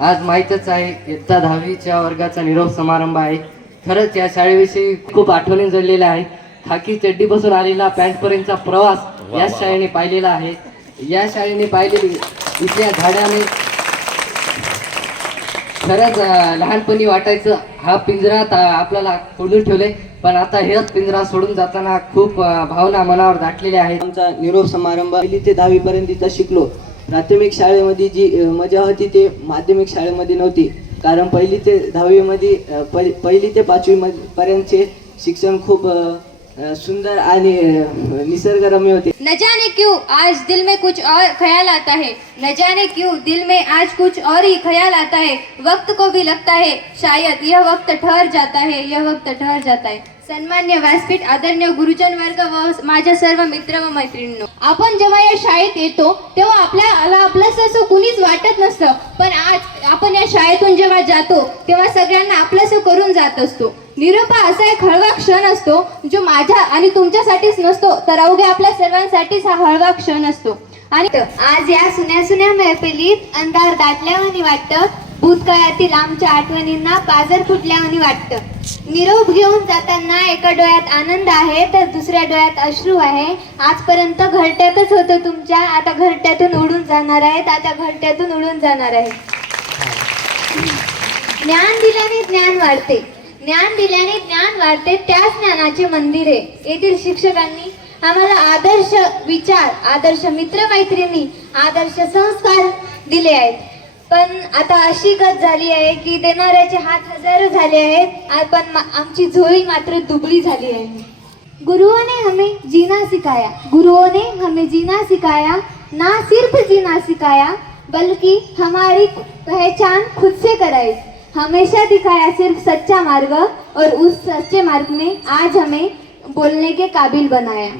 आज माहीतच आहे इयत्ता दहावीच्या वर्गाचा निरोप समारंभ आहे. खरंच या शाळेविषयी खूप आठवणी जडलेल्या आहेत. खाकी चड्डीपासून आलेला पॅन्टपर्यंतचा प्रवास या शाळेने पाहिलेला आहे. या शाळेने पाहिलेली इथल्या झाडाने खरंच लहानपणी वाटायचं हा पिंजरा त- आपल्याला खोडून ठेवले पण आता हेच पिंजरा सोडून जाताना खूप भावना मनावर दाटलेल्या आहेत. आमचा निरोप समारंभ ते दहावी पर्यंत इथं शिकलो. प्राथमिक शाळेमध्ये जी मजा होती ते माध्यमिक शाळेमध्ये नव्हती. कारण पहिली ते दहावीमध्ये पहि- पहिली ते पाचवी पर्यंतचे शिक्षण खूप सुंदर आणि निसर्गरम्य होते. न जाने क्यों आज दिल में कुछ और ख्याल आता है? न जाने क्यों दिल में आज कुछ और ही ख्याल आता है? वक्त को भी लगता है शायद यह वक्त ठहर जाता है यह वक्त ठहर जाता है। सन्मान्य व्यासपीठ आदरणीय गुरुजन वर्ग व माझ्या सर्व मित्र व मैत्रिणींनो आपण जेव्हा या शाळेत येतो तेव्हा आपल्याला आपलंसं असं कुणीच वाटत नसतं. पण जेव्हा जातो तेव्हा सगळ्यांना आपलंसं करून जात असतो. निरोप हा असा एक हळवा क्षण असतो जो माझ्या आणि तुमच्यासाठीच नसतो तर अवघ्या आपल्या सर्वांसाठीच हा हळवा क्षण असतो. आणि आज या सुन्या सुन्या मैफिलीत अंधार दाटल्यावानी वाटतं भूतकाळातील आमच्या आठवणींना पाजर फुटल्यावानी वाटतं. निरोप घेऊन जाताना एका डोळ्यात आनंद आहे तर दुसऱ्या डोळ्यात अश्रू आहे. आजपर्यंत घरट्यातच होतं तुमच्या आता घरट्यातून उडून जाणार आहेत आता घरट्यातून उडून जाणार आहे ज्ञान दिल्याने ज्ञान वाढते. ज्ञान दिल्याने ज्ञान वाढते त्याच ज्ञानाचे मंदिर आहे. येथील शिक्षकांनी आम्हाला आदर्श विचार आदर्श मित्रमैत्रिणी आदर्श संस्कार दिले आहेत. पण आता अशी गत झाली आहे की देणाऱ्याचे हात हजारो झाले आहेत. पण आमची झोळी मात्र दुबळी झाली आहे. गुरुओं ने हमें जीना सिखाया. गुरुओं ने हमें जीना सिखाया. ना सिर्फ जीना सिखाया बल्कि हमारी पहचान खुद से कराई. हमेशा दिखाया सिर्फ सच्चा मार्ग और उस सच्चे मार्ग ने आज हमें बोलने के काबिल बनाया।